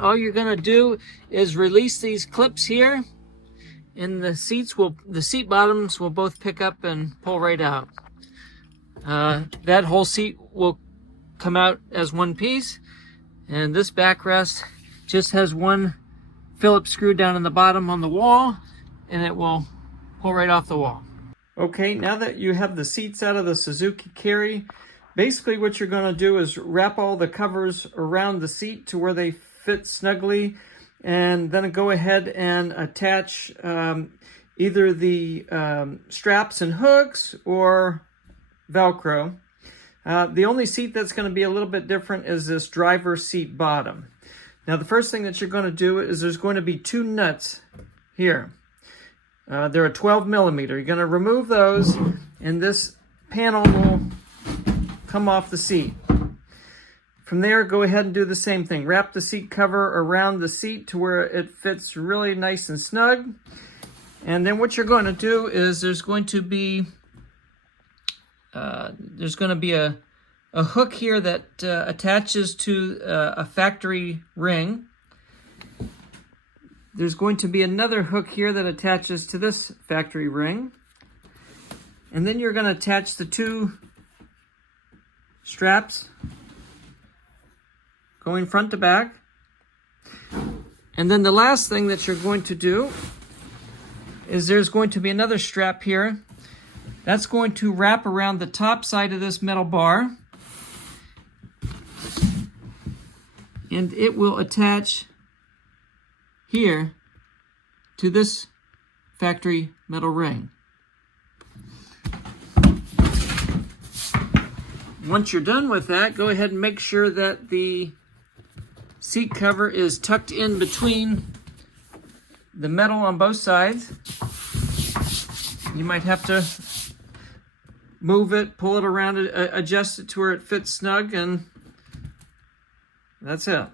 All you're going to do is release these clips here, and the seat bottoms will both pick up and pull right out. That whole seat will come out as one piece, and this backrest just has one Phillips screw down in the bottom on the wall, and it will pull right off the wall. Okay, now that you have the seats out of the Suzuki Carry, basically what you're going to do is wrap all the covers around the seat to where they fit snugly, and then go ahead and attach either the straps and hooks or Velcro. The only seat that's going to be a little bit different is this driver's seat bottom. Now the first thing that you're going to do is there's going to be two nuts here. They're a 12 millimeter. You're going to remove those, and this panel will come off the seat. From there, go ahead and do the same thing. Wrap the seat cover around the seat to where it fits really nice and snug. And then what you're going to do is there's going to be a hook here that attaches to a factory ring. There's going to be another hook here that attaches to this factory ring. And then you're going to attach the two straps going front to back. And then the last thing that you're going to do is there's going to be another strap here. That's going to wrap around the top side of this metal bar. And it will attach here to this factory metal ring. Once you're done with that, go ahead and make sure that the seat cover is tucked in between the metal on both sides. You might have to move it, pull it around, adjust it to where it fits snug, and that's it.